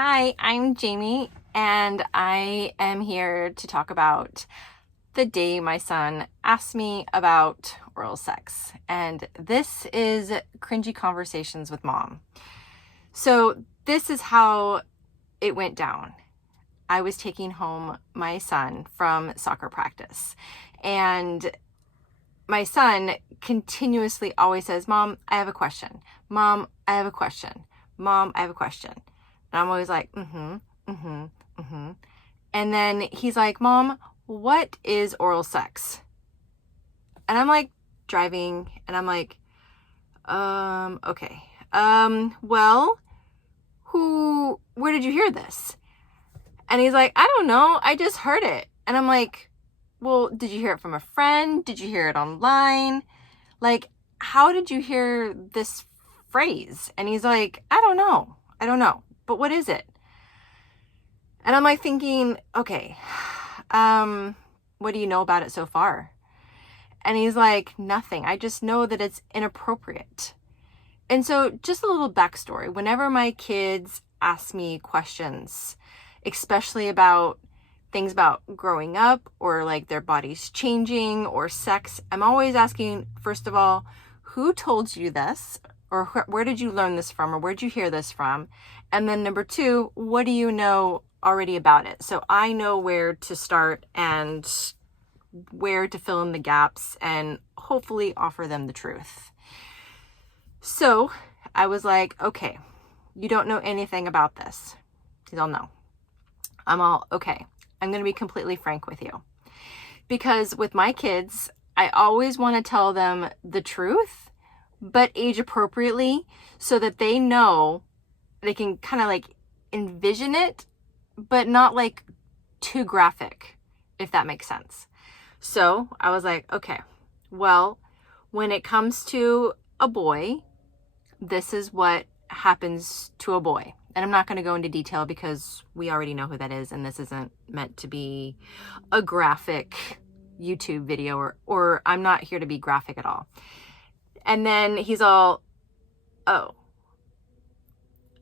Hi, I'm Jamie, and I am here to talk about the day my son asked me about oral sex. And this is Cringy Conversations with Mom. So, this is how it went down. I was taking home my son from soccer practice, and my son continuously always says, "Mom, I have a question. Mom, I have a question. Mom, I have a question." And I'm always like, mm-hmm. And then he's like, "Mom, what is oral sex?" And I'm like driving and I'm like, okay. Well, where did you hear this? And he's like, "I don't know. I just heard it." And I'm like, "Well, did you hear it from a friend? Did you hear it online? Like, how did you hear this phrase?" And he's like, I don't know. But what is it?" And I'm like thinking, okay, what do you know about it so far? And he's like, "Nothing. I just know that it's inappropriate." And so just a little backstory. Whenever my kids ask me questions, especially about things about growing up or like their bodies changing or sex, I'm always asking, first of all, who told you this? Or where did you learn this from? Or where did you hear this from? And then number two, what do you know already about it? So I know where to start and where to fill in the gaps and hopefully offer them the truth. So I was like, okay, you don't know anything about this. He's all, "No." I'm all, okay, I'm going to be completely frank with you. Because with my kids, I always want to tell them the truth, but age appropriately so that they know they can kind of like envision it, but not like too graphic, if that makes sense. So I was like, okay, well, when it comes to a boy, this is what happens to a boy. And I'm not going to go into detail because we already know who that is, and this isn't meant to be a graphic YouTube video, or I'm not here to be graphic at all. And then he's all, "Oh,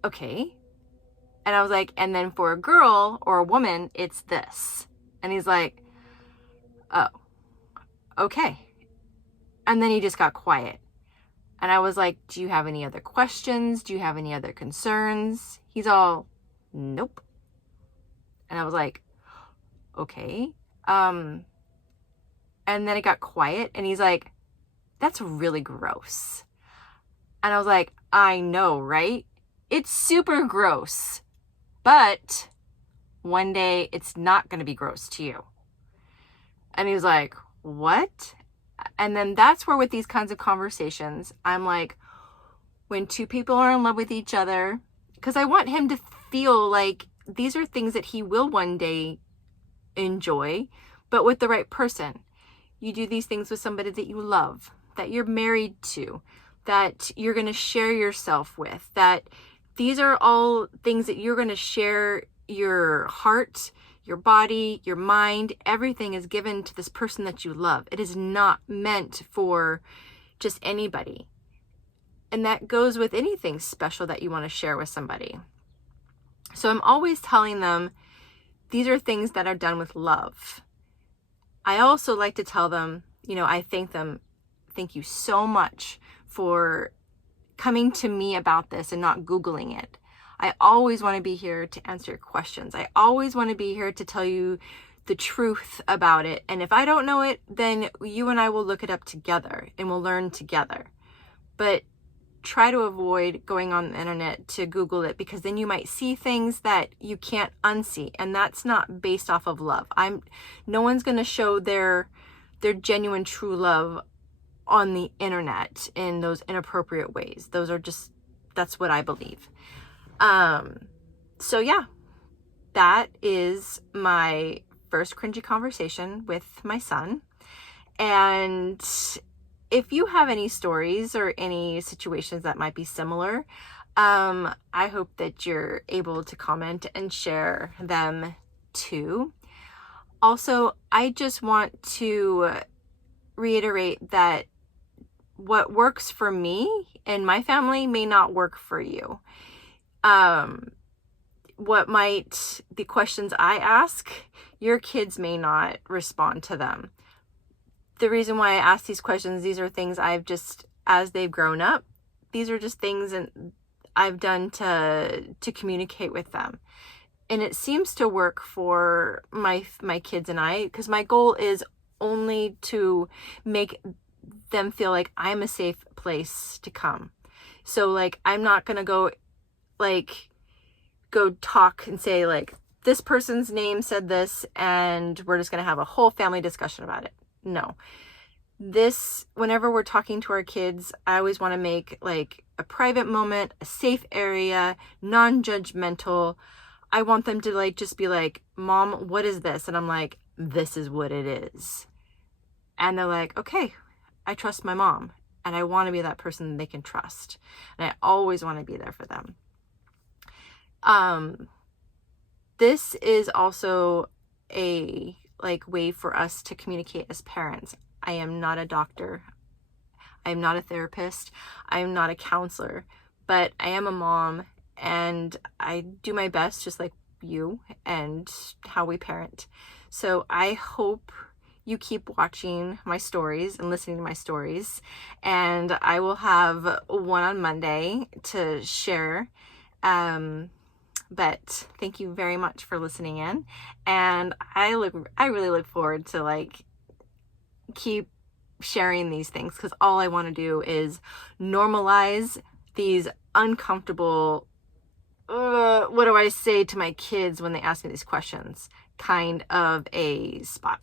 okay." And I was like, "And then for a girl or a woman, it's this." And he's like, "Oh, okay." And then he just got quiet. And I was like, "Do you have any other questions? Do you have any other concerns?" He's all, "Nope." And I was like, okay. And then it got quiet and he's like, "That's really gross." And I was like, "I know, right? It's super gross. But one day it's not going to be gross to you." And he was like, "What?" And then that's where with these kinds of conversations, I'm like, when two people are in love with each other, because I want him to feel like these are things that he will one day enjoy, but with the right person. You do these things with somebody that you love, that you're married to, that you're going to share yourself with, that these are all things that you're going to share your heart, your body, your mind. Everything is given to this person that you love. It is not meant for just anybody. And that goes with anything special that you want to share with somebody. So I'm always telling them these are things that are done with love. I also like to tell them, I thank them. Thank you so much for coming to me about this and not Googling it. I always want to be here to answer your questions. I always want to be here to tell you the truth about it. And if I don't know it, then you and I will look it up together and we'll learn together. But try to avoid going on the internet to Google it, because then you might see things that you can't unsee, and that's not based off of love. No one's going to show their genuine true love on the internet in those inappropriate ways. That's what I believe. So yeah, that is my first cringy conversation with my son. And if you have any stories or any situations that might be similar, I hope that you're able to comment and share them too. Also, I just want to reiterate that what works for me and my family may not work for you. the questions I ask, your kids may not respond to them. The reason why I ask these questions, these are things I've just, as they've grown up, these are just things I've done to communicate with them. And it seems to work for my kids and I, because my goal is only to make them feel like I'm a safe place to come. So like, I'm not going to go talk and say like, this person's name said this, and we're just going to have a whole family discussion about it. No. Whenever we're talking to our kids, I always want to make like a private moment, a safe area, non-judgmental. I want them to like, just be like, Mom, what is this? And I'm like, this is what it is. And they're like, okay, I trust my mom. And I want to be that person they can trust. And I always want to be there for them. This is also a like way for us to communicate as parents. I am not a doctor. I am not a therapist. I am not a counselor, but I am a mom, and I do my best just like you and how we parent. So I hope you keep watching my stories and listening to my stories, and I will have one on Monday to share. But thank you very much for listening in, and I really look forward to like keep sharing these things, because all I want to do is normalize these uncomfortable, what do I say to my kids when they ask me these questions, kind of a spot.